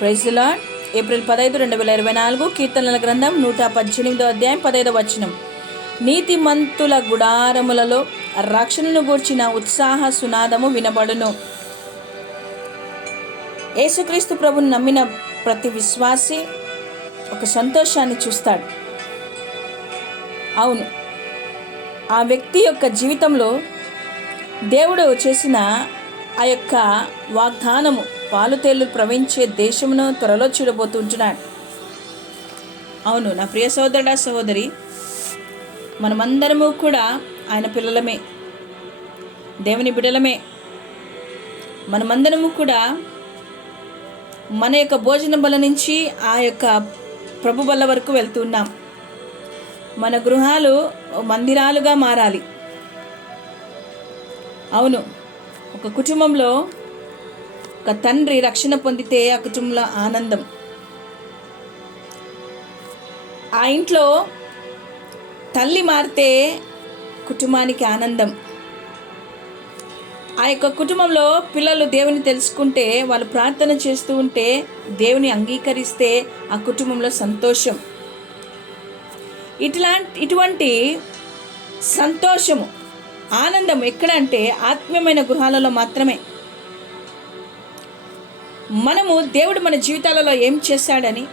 ప్రైజ్లా April పదహైదు రెండు వేల ఇరవై నాలుగు కీర్తనల గ్రంథం నూట పద్దెనిమిదో అధ్యాయం పదహైదో వచనం. నీతిమంతుల గుడారములలో రక్షణను గూర్చిన ఉత్సాహ సునాదము వినబడును. యేసుక్రీస్తు ప్రభుని నమ్మిన ప్రతి విశ్వాసి ఒక సంతోషాన్ని చూస్తాడు. అవును ఆ వ్యక్తి యొక్క జీవితంలో దేవుడు చేసిన ఆ యొక్క వాగ్దానము పాలుతేళ్ళు ప్రవహించే దేశమును త్వరలో చూడబోతుంటున్నాడు. అవును నా ప్రియ సోదరుడా సోదరి మనమందరము కూడా ఆయన పిల్లలమే దేవుని బిడలమే. మనమందరము కూడా మన యొక్క భోజన బల నుంచి ఆ యొక్క ప్రభు బల వరకు వెళ్తున్నాం మన గృహాలు మందిరాలుగా మారాలి. అవును ఒక కుటుంబంలో ఒక తండ్రి రక్షణ పొందితే ఆ కుటుంబంలో ఆనందం. ఆ ఇంట్లో తల్లి మారితే కుటుంబానికి ఆనందం. ఆ యొక్క కుటుంబంలో పిల్లలు దేవుని తెలుసుకుంటే వాళ్ళు ప్రార్థన చేస్తూ ఉంటే దేవుని అంగీకరిస్తే ఆ కుటుంబంలో సంతోషం. ఇట్లాంటి ఇటువంటి సంతోషము ఆనందం ఎక్కడంటే ఆత్మీయమైన గృహాలలో మాత్రమే. మనము దేవుడు మన జీవితాలలో ఏం చేశాడని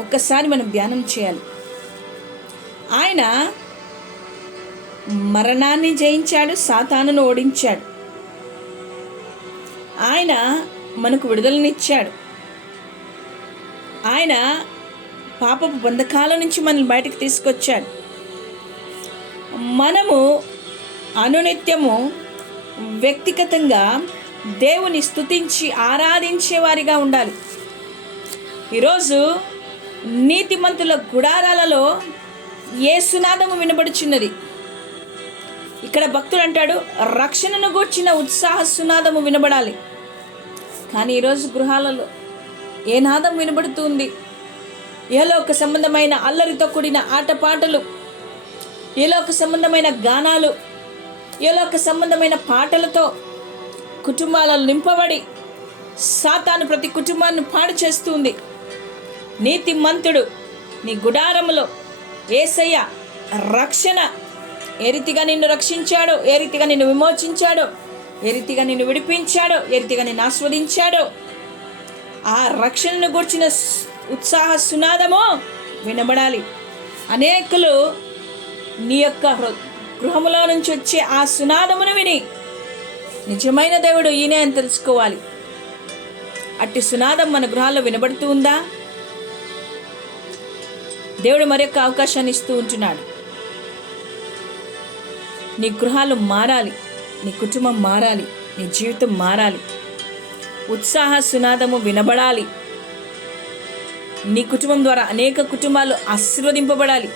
ఒక్కసారి మనం ధ్యానం చేయాలి. ఆయన మరణాన్ని జయించాడు సాతానును ఓడించాడు. ఆయన మనకు విడుదలనిచ్చాడు. ఆయన పాపపు బంధకాల నుంచి మనల్ని బయటకు తీసుకొచ్చాడు. మనము అనునిత్యము వ్యక్తిగతంగా దేవుని స్థుతించి ఆరాధించే వారిగా ఉండాలి. ఈరోజు నీతిమంతుల గుడారాలలో ఏ సునాదము వినబడుచున్నది. ఇక్కడ భక్తుడు అంటాడు రక్షణను గూర్చిన ఉత్సాహ సునాదము వినబడాలి. కానీ ఈరోజు గృహాలలో ఏ నాదం వినబడుతుంది ఏలోక సంబంధమైన అల్లరితో కూడిన ఆటపాటలు ఏలోక సంబంధమైన గానాలు ఏలోక సంబంధమైన పాటలతో కుటుంబాలను నింపబడి సాతాను ప్రతి కుటుంబాన్ని పాడు చేస్తుంది. నీతి మంతుడు నీ గుడారములో ఏసయ్య రక్షణ. ఏ రీతిగా నిన్ను రక్షించాడో ఏ రీతిగా నిన్ను విమోచించాడో ఏ రీతిగా నిన్ను విడిపించాడో ఏ రీతిగా నిన్ను ఆస్వాదించాడో ఆ రక్షణను గూర్చిన ఉత్సాహ సునాదమో వినబడాలి. అనేకులు నీ యొక్క హృ- గృహములో నుంచి వచ్చే ఆ సునాదమును విని నిజమైన దేవుడు ఈయనే అని తెలుసుకోవాలి. అట్టి సునాదం మన గృహాల్లో వినబడుతూ ఉందా? దేవుడు మరొక అవకాశాన్ని ఇస్తూ ఉంటున్నాడు. నీ గృహాలు మారాలి నీ కుటుంబం మారాలి నీ జీవితం మారాలి. ఉత్సాహ సునాదము వినబడాలి. నీ కుటుంబం ద్వారా అనేక కుటుంబాలు ఆశీర్వదింపబడాలి.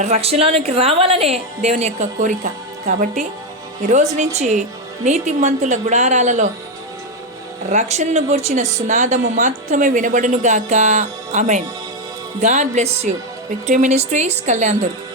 రక్షణలోనికి రావాలనే దేవుని యొక్క కోరిక. కాబట్టి ఈరోజు నుంచి నీతిమంతుల గుడారాలలో రక్షణను గూర్చిన సునాదము మాత్రమే వినబడునుగాక. Amen. God bless you. Victory ministries Kalyan Durg.